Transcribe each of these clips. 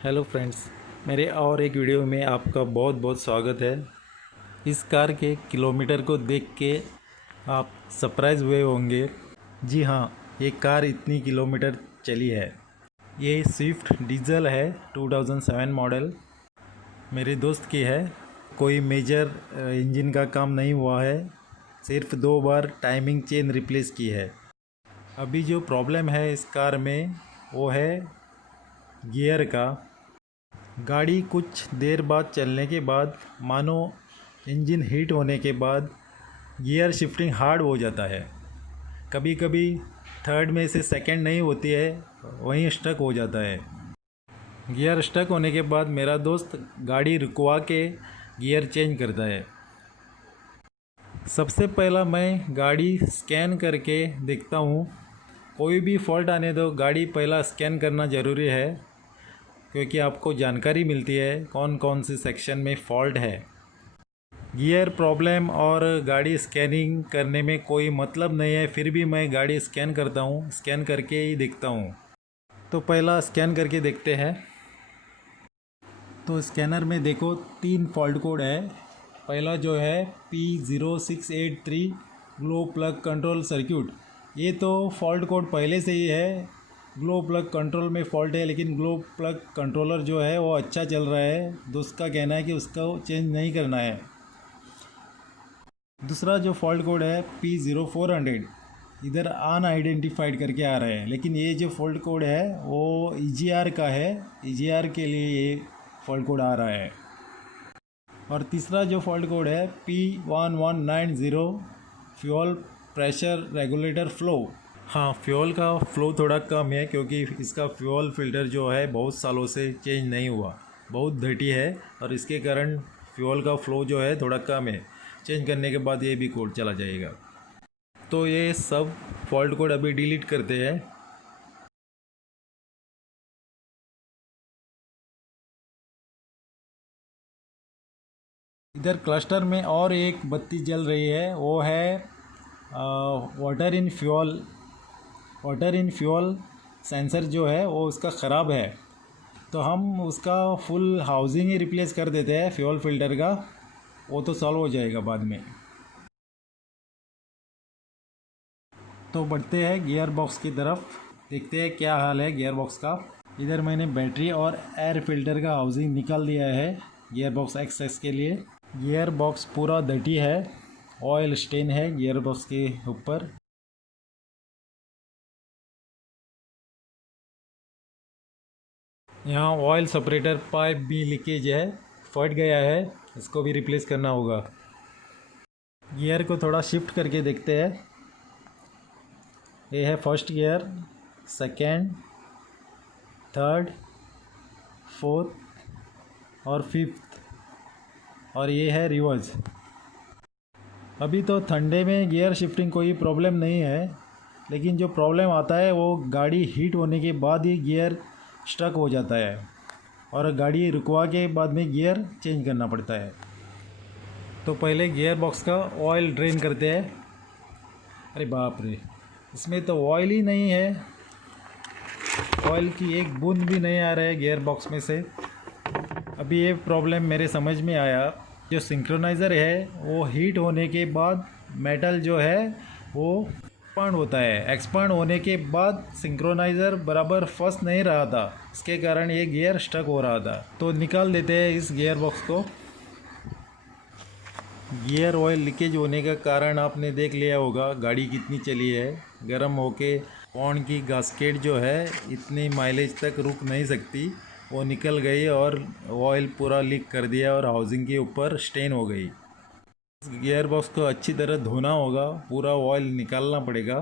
Hello friends, मेरे और एक वीडियो में आपका बहुत बहुत स्वागत है। इस कार के किलोमीटर को देख के आप सरप्राइज़ हुए होंगे। जी हाँ, ये कार इतनी किलोमीटर चली है। ये स्विफ्ट डीजल है, 2007 मॉडल। मेरे दोस्त की है। कोई मेजर इंजन का काम नहीं हुआ है, सिर्फ 2 बार टाइमिंग चेन रिप्लेस की है। अभी जो प्रॉब्लम है इस कार में वो है गियर का। गाड़ी कुछ देर बाद चलने के बाद मानो इंजन हीट होने के बाद गियर शिफ्टिंग हार्ड हो जाता है। कभी कभी थर्ड में से सेकंड नहीं होती है, वहीं स्टक हो जाता है। गियर स्टक होने के बाद मेरा दोस्त गाड़ी रुकवा के गियर चेंज करता है। सबसे पहला मैं गाड़ी स्कैन करके देखता हूँ। कोई भी फॉल्ट आने दो, गाड़ी पहला स्कैन करना ज़रूरी है, क्योंकि आपको जानकारी मिलती है कौन कौन से सेक्शन में फ़ॉल्ट है। गियर प्रॉब्लम और गाड़ी स्कैनिंग करने में कोई मतलब नहीं है, फिर भी मैं गाड़ी स्कैन करता हूँ, स्कैन करके ही देखता हूँ। तो पहला स्कैन करके देखते हैं। तो स्कैनर में देखो 3 फॉल्ट कोड है। पहला जो है P0683 glow plug control circuit. ये तो फॉल्ट कोड पहले से ही है। ग्लो प्लग कंट्रोल में फ़ॉल्ट है, लेकिन ग्लो प्लग कंट्रोलर जो है वो अच्छा चल रहा है। दोस्त का कहना है कि उसको चेंज नहीं करना है। दूसरा जो फॉल्ट कोड है P0400, इधर अनआइडेंटिफाइड करके आ रहा है, लेकिन ये जो फॉल्ट कोड है वो EGR का है। EGR के लिए ये फॉल्ट कोड आ रहा है। और तीसरा जो फॉल्ट कोड है P1190 fuel pressure regulator flow. हाँ, फ्यूल का फ्लो थोड़ा कम है, क्योंकि इसका फ्यूल फिल्टर जो है बहुत सालों से चेंज नहीं हुआ, बहुत धटी है, और इसके कारण फ्यूल का फ्लो जो है थोड़ा कम है। चेंज करने के बाद ये भी कोड चला जाएगा। तो ये सब फॉल्ट कोड अभी डिलीट करते हैं। इधर क्लस्टर में और एक बत्ती जल रही है, वो है water in fuel. Water in fuel sensor जो है वो उसका ख़राब है, तो हम उसका फुल हाउसिंग ही रिप्लेस कर देते हैं फ्यूल फिल्टर का। वो तो सॉल्व हो जाएगा बाद में। तो बढ़ते हैं गियर बॉक्स की तरफ, देखते हैं क्या हाल है गियर बॉक्स का। इधर मैंने बैटरी और एयर फिल्टर का हाउसिंग निकाल दिया है गियर बॉक्स एक्सेस के लिए। गियर बॉक्स पूरा डर्टी है, ऑयल स्टेन है गियर बॉक्स के ऊपर। यहाँ ऑयल सेपरेटर पाइप भी लीकेज है, फट गया है, इसको भी रिप्लेस करना होगा। गियर को थोड़ा शिफ्ट करके देखते हैं। ये है first gear, second, third, fourth और फिफ्थ, और ये है रिवर्स। अभी तो ठंडे में गियर शिफ्टिंग कोई प्रॉब्लम नहीं है, लेकिन जो प्रॉब्लम आता है वो गाड़ी हीट होने के बाद ही गियर स्टक हो जाता है, और गाड़ी रुकवा के बाद में गियर चेंज करना पड़ता है। तो पहले गियर बॉक्स का ऑयल ड्रेन करते हैं। अरे बाप रे, इसमें तो ऑयल ही नहीं है, ऑयल की एक बूंद भी नहीं आ रहा है गियर बॉक्स में से। अभी ये प्रॉब्लम मेरे समझ में आया। जो सिंक्रोनाइज़र है वो हीट होने के बाद मेटल जो है वो एक्सपांड होता है। एक्सपांड होने के बाद सिंक्रोनाइज़र बराबर फंस नहीं रहा था, इसके कारण ये गियर स्टक हो रहा था। तो निकाल देते हैं इस गियर बॉक्स को। गियर ऑयल लीकेज होने का कारण आपने देख लिया होगा, गाड़ी कितनी चली है। गर्म होके पॉन्ड की गास्केट जो है इतनी माइलेज तक रुक नहीं सकती, वो निकल गई और ऑयल पूरा लीक कर दिया और हाउसिंग के ऊपर स्टेन हो गई। गियर बॉक्स को अच्छी तरह धोना होगा, पूरा ऑयल निकालना पड़ेगा।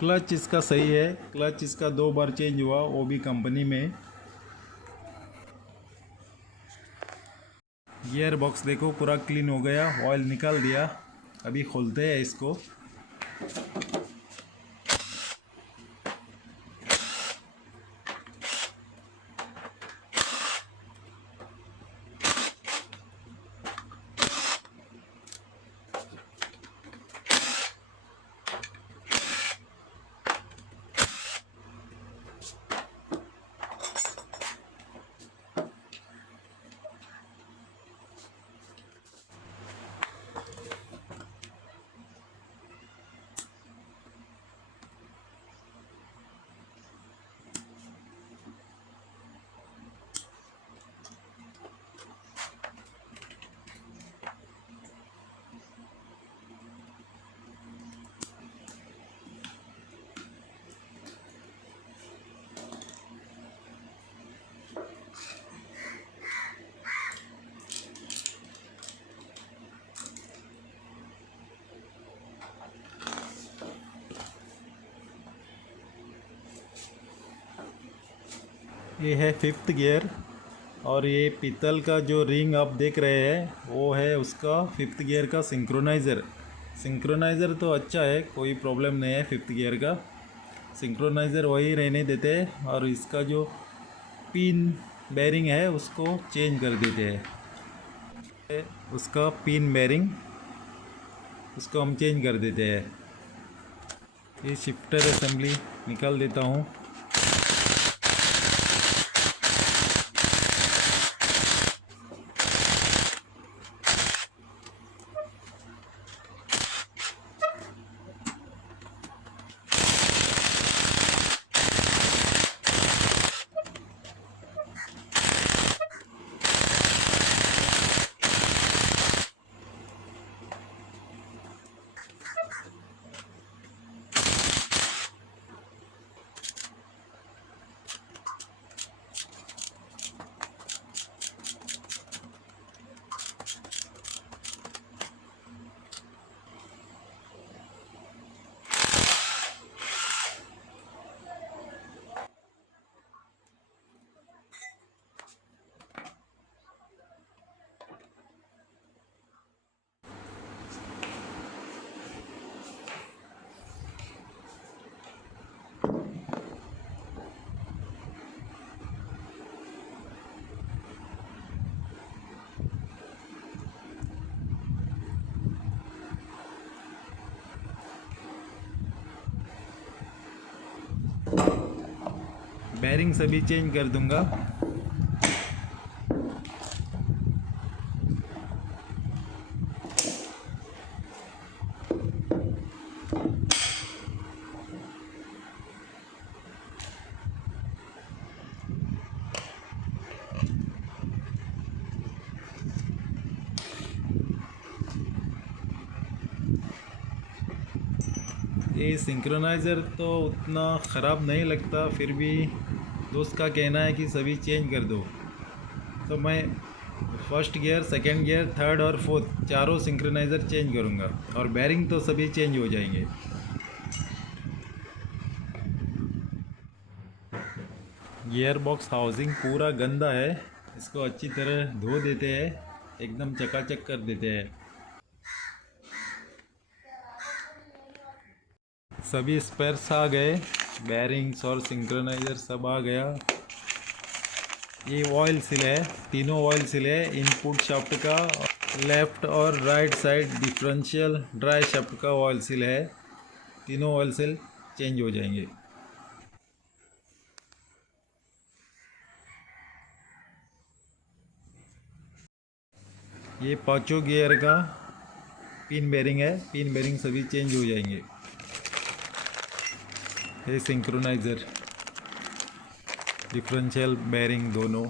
क्लच इसका सही है, क्लच इसका 2 बार चेंज हुआ, वो भी कंपनी में। गियर बॉक्स देखो पूरा क्लीन हो गया, ऑयल निकाल दिया। अभी खोलते हैं इसको। ये है 5th गियर और ये पीतल का जो रिंग आप देख रहे हैं वो है उसका 5th गियर का सिंक्रोनाइज़र। सिंक्रोनाइज़र तो अच्छा है, कोई प्रॉब्लम नहीं है 5th गियर का। सिंक्रोनाइज़र वही रहने देते हैं और इसका जो पिन बेरिंग है उसको चेंज कर देते हैं। उसका पिन बेरिंग उसको हम चेंज कर देते हैं। ये शिफ्टर असेंबली निकाल देता हूँ। बेरिंग सभी चेंज कर दूंगा। ये सिंक्रोनाइज़र तो उतना ख़राब नहीं लगता, फिर भी दोस्त का कहना है कि सभी चेंज कर दो, तो मैं first gear, second gear, third और फोर्थ चारों सिंक्रोनाइज़र चेंज करूँगा और बेरिंग तो सभी चेंज हो जाएंगे। गियर बॉक्स हाउसिंग पूरा गंदा है, इसको अच्छी तरह धो देते हैं, एकदम चकाचक कर देते हैं। सभी स्पेयर्स आ गए, बेरिंग्स और सिंक्रोनाइज़र सब आ गया। ये ऑयल सील है, तीनों ऑयल सील है, इनपुट शाफ्ट का लेफ़्ट और right side differential dry shaft का ऑयल सील है। तीनों ऑयल सील चेंज हो जाएंगे। ये पांचों गियर का पिन बेरिंग है, पिन बेरिंग सभी चेंज हो जाएंगे। ये सिंक्रोनाइज़र, डिफरेंशियल बेरिंग दोनों।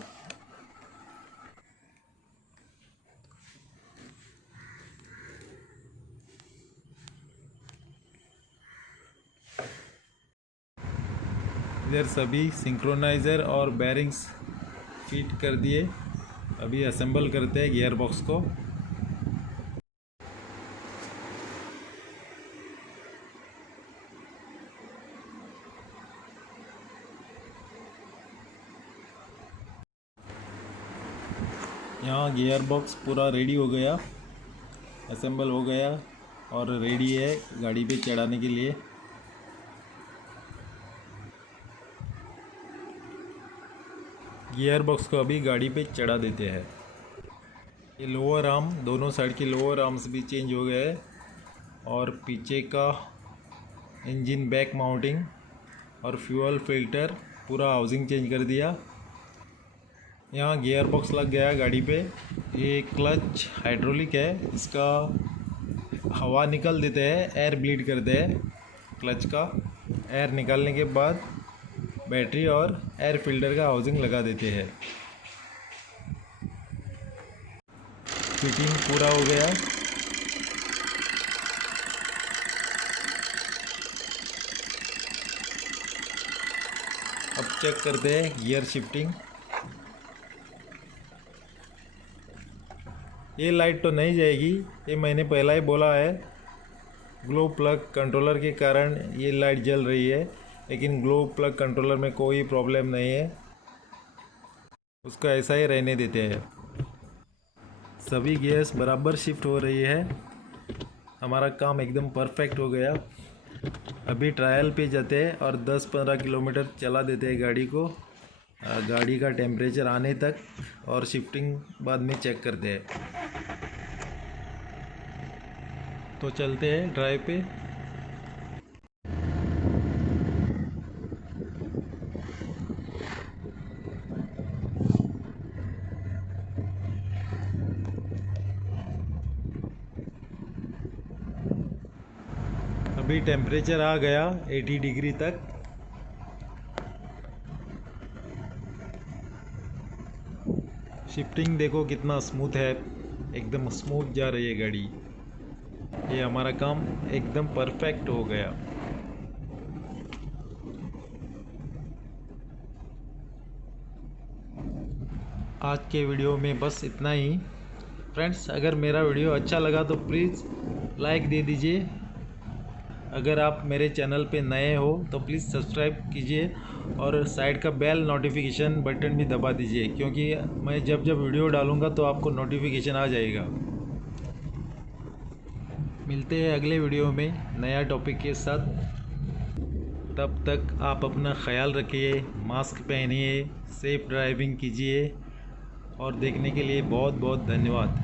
इधर सभी सिंक्रोनाइज़र और बेरिंग्स फिट कर दिए। अभी असेंबल करते हैं गियर बॉक्स को। यहाँ गियर बॉक्स पूरा रेडी हो गया, असेंबल हो गया और रेडी है गाड़ी पे चढ़ाने के लिए। गियर बॉक्स को अभी गाड़ी पे चढ़ा देते हैं। ये लोअर आर्म, दोनों साइड के लोअर आर्म्स भी चेंज हो गए और पीछे का इंजन बैक माउंटिंग और फ्यूल फिल्टर पूरा हाउसिंग चेंज कर दिया। यहाँ गियर बॉक्स लग गया गाड़ी पे। ये क्लच हाइड्रोलिक है, इसका हवा निकल देते हैं, एयर ब्लीड करते हैं क्लच का। एयर निकालने के बाद बैटरी और एयर फिल्टर का हाउसिंग लगा देते हैं। फिटिंग पूरा हो गया। अब चेक करते हैं गियर शिफ्टिंग। ये लाइट तो नहीं जाएगी, ये मैंने पहला ही बोला है। ग्लो प्लग कंट्रोलर के कारण ये लाइट जल रही है, लेकिन ग्लो प्लग कंट्रोलर में कोई प्रॉब्लम नहीं है। उसको ऐसा ही रहने देते हैं। सभी गैस बराबर शिफ्ट हो रही है। हमारा काम एकदम परफेक्ट हो गया। अभी ट्रायल पे जाते हैं और 10-15 किलोमीटर चला देते हैं गाड़ी को, गाड़ी का टेम्परेचर आने तक, और शिफ्टिंग बाद में चेक करते हैं। तो चलते हैं ड्राइव पे। अभी टेम्परेचर आ गया 80 डिग्री तक। शिफ्टिंग देखो कितना स्मूथ है, एकदम स्मूथ जा रही है गाड़ी। ये हमारा काम एकदम परफेक्ट हो गया। आज के वीडियो में बस इतना ही फ्रेंड्स। अगर मेरा वीडियो अच्छा लगा तो प्लीज़ लाइक दे दीजिए। अगर आप मेरे चैनल पे नए हो तो प्लीज़ सब्सक्राइब कीजिए और साइड का बेल नोटिफिकेशन बटन भी दबा दीजिए, क्योंकि मैं जब जब वीडियो डालूँगा तो आपको नोटिफिकेशन आ जाएगा। मिलते हैं अगले वीडियो में नया टॉपिक के साथ। तब तक आप अपना ख्याल रखिए, मास्क पहनिए, सेफ ड्राइविंग कीजिए, और देखने के लिए बहुत बहुत धन्यवाद।